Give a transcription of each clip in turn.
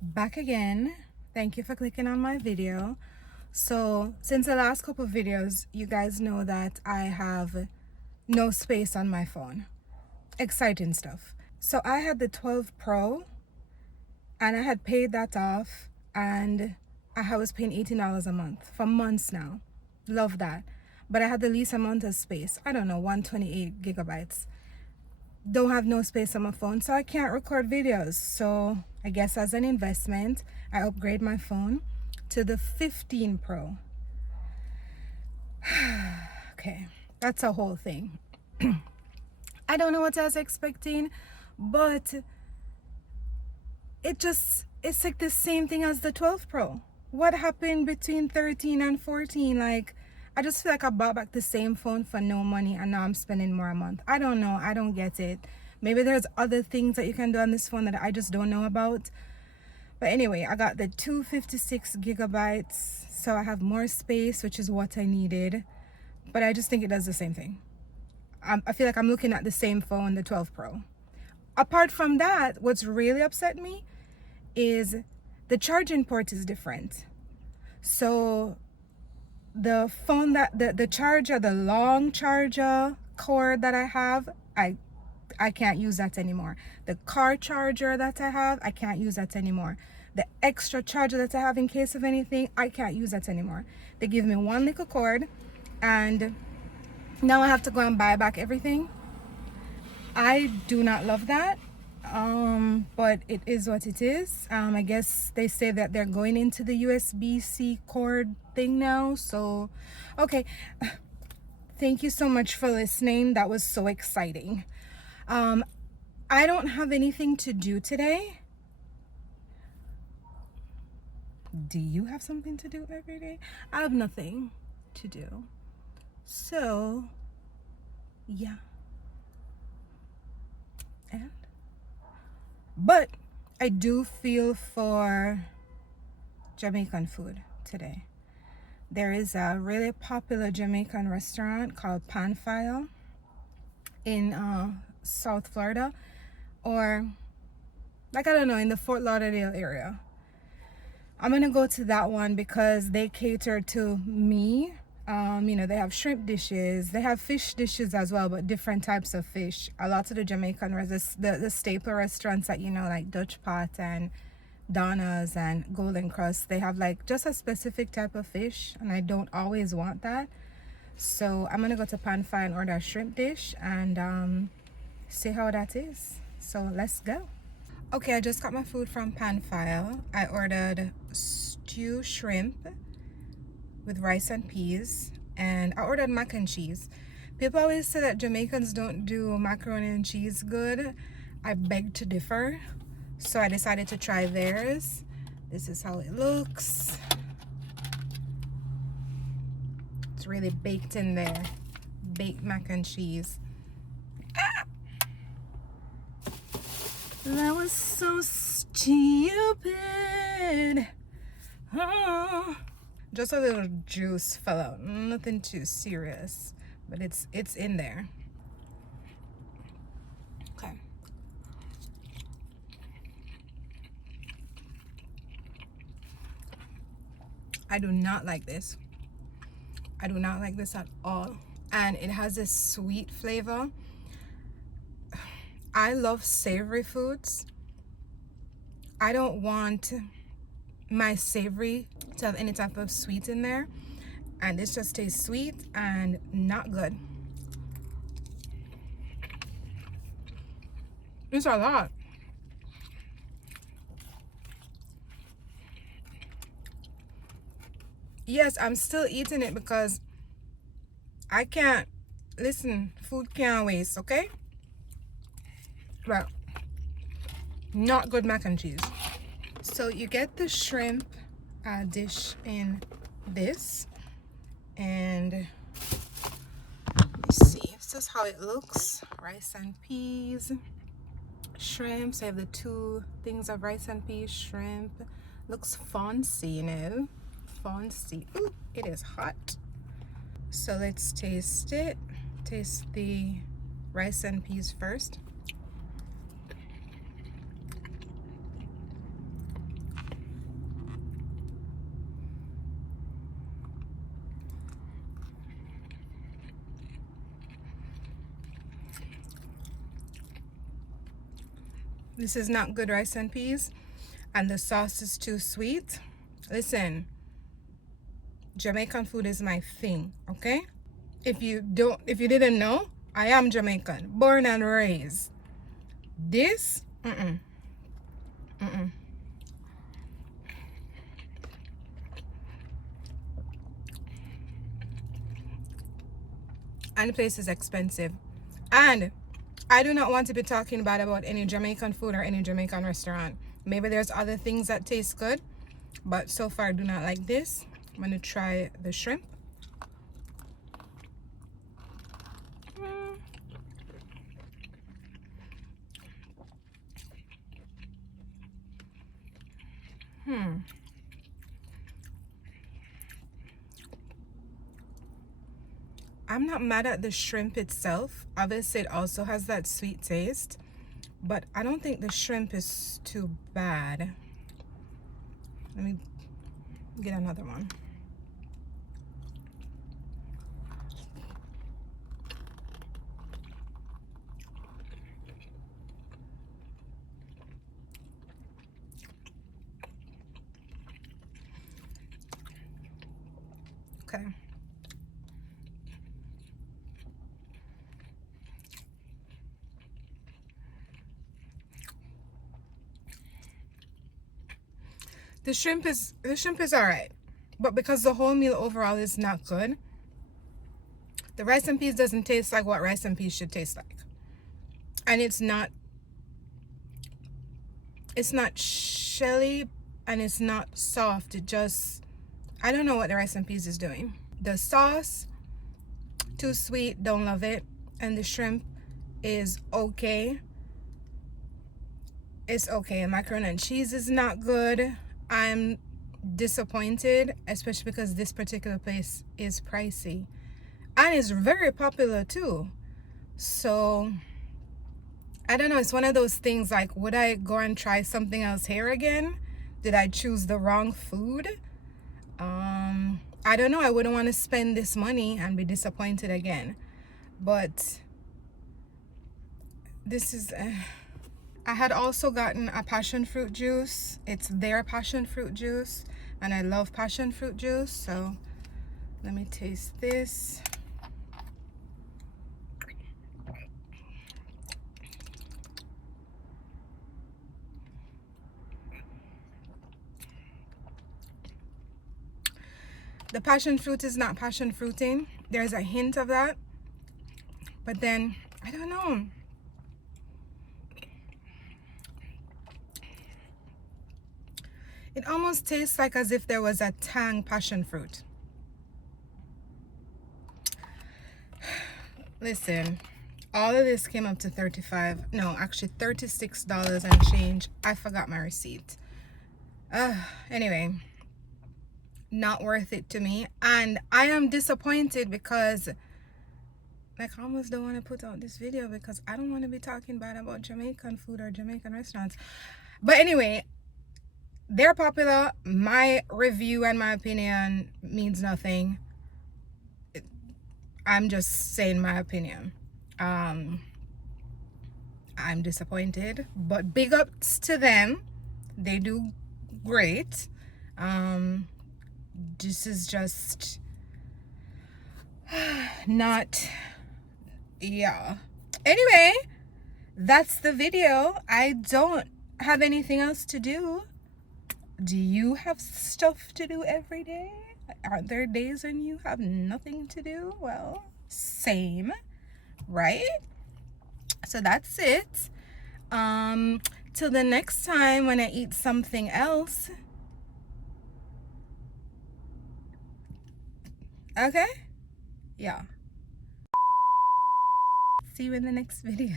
Back again. Thank you for clicking on my video. So since the last couple of videos, you guys know that I have no space on my phone. Exciting stuff. So I had the 12 Pro and I had paid that off, and I was paying $18 a month for months now. Love that. But I had the least amount of space. I don't know, 128 gigabytes. Don't have no space on my phone, so I can't record videos. So I guess as an investment, I upgrade my phone to the 15 Pro. Okay, that's a whole thing. I don't know what I was expecting, but it's like the same thing as the 12 Pro. What happened between 13 and 14? Like, I just feel like I bought back the same phone for no money and now I'm spending more a month. I don't know. I don't get it. Maybe there's other things that you can do on this phone that I just don't know about. But anyway, I got the 256 gigabytes, so I have more space, which is what I needed. But I just think it does the same thing. I feel like I'm looking at the same phone, the 12 Pro. Apart from that, what's really upset me is the charging port is different. So the phone that the charger, the long charger cord that I have, I can't use that anymore. The car charger that I have, I can't use that anymore. The extra charger that I have in case of anything, I can't use that anymore. They give me one little cord, and now I have to go and buy back everything. I do not love that. But it is what it is. I guess they say that they're going into the USB-C cord thing now. So, okay. Thank you so much for listening. That was so exciting. I don't have anything to do today. Do you have something to do every day? I have nothing to do. So, yeah. And? But I do feel for Jamaican food today. There is a really popular Jamaican restaurant called Panfile in South Florida, or like, I don't know, in the Fort Lauderdale area. I'm gonna go to that one because they cater to me. They have shrimp dishes, they have fish dishes as well, but different types of fish. A lot of the Jamaican the staple restaurants that like Dutch Pot and Donna's and Golden Crust, they have like just a specific type of fish, and I don't always want that. So I'm gonna go to Panfile and order a shrimp dish and see how that is. So let's go. Okay, I just got my food from Panfile. I ordered stew shrimp with rice and peas, and I ordered mac and cheese. People always say that Jamaicans don't do macaroni and cheese good. I beg to differ, so I decided to try theirs. This is how it looks. It's really baked in there. Baked mac and cheese. Ah! That was so stupid. Oh. Just a little juice fell out. Nothing too serious, but it's in there. Okay. I do not like this. I do not like this at all. And it has this sweet flavor. I love savory foods. I don't want my savory to have any type of sweet in there, and this just tastes sweet and not good. It's a lot. Yes, I'm still eating it because I can't listen. Food can't waste, okay? Well, not good mac and cheese. So you get the shrimp dish in this, and let's see, this is how it looks. Rice and peas, shrimp. So I have the two things of rice and peas, shrimp. Looks fancy, fancy. Ooh, it is hot. So let's taste it. Taste the rice and peas first. This is not good rice and peas, and the sauce is too sweet. Listen, Jamaican food is my thing, okay? If you didn't know, I am Jamaican, born and raised. This, mm-mm, mm-mm. And the place is expensive. And I do not want to be talking bad about any Jamaican food or any Jamaican restaurant. Maybe there's other things that taste good, but so far I do not like this. I'm gonna try the shrimp. I'm not mad at the shrimp itself. Obviously, it also has that sweet taste, but I don't think the shrimp is too bad. Let me get another one. Okay. The shrimp is all right, but because the whole meal overall is not good, the rice and peas doesn't taste like what rice and peas should taste like, and it's not shelly and it's not soft. It just, I don't know what the rice and peas is doing. The sauce, too sweet, don't love it, and the shrimp is okay. It's okay. Macaroni and cheese is not good. I'm disappointed, especially because this particular place is pricey and it's very popular too. So I don't know, it's one of those things like, would I go and try something else here again? Did I choose the wrong food? I don't know. I wouldn't want to spend this money and be disappointed again, but this is I had also gotten a passion fruit juice. It's their passion fruit juice, and I love passion fruit juice. So let me taste this. The passion fruit is not passion fruiting. There's a hint of that, but then I don't know. It almost tastes like as if there was a tang passion fruit. Listen, all of this came up to $36 and change. I forgot my receipt. Anyway, not worth it to me, and I am disappointed because, like, I almost don't want to put out this video because I don't want to be talking bad about Jamaican food or Jamaican restaurants. But anyway, they're popular. My review and my opinion means nothing. I'm just saying my opinion. I'm disappointed, but big ups to them. They do great. This is just not, yeah. Anyway, that's the video. I don't have anything else to do. Do you have stuff to do every day? Aren't there days when you have nothing to do? Well, same, right? So that's it. Till the next time when I eat something else. Okay? Yeah. See you in the next video.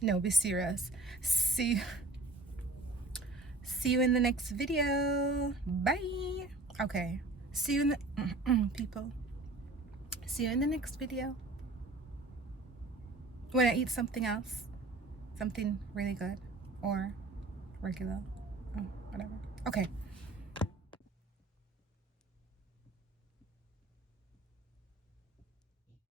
No, be serious. See you in the next video. Bye. Okay. See you in the people. See you in the next video. When I eat something else. Something really good or regular. Oh, whatever. Okay.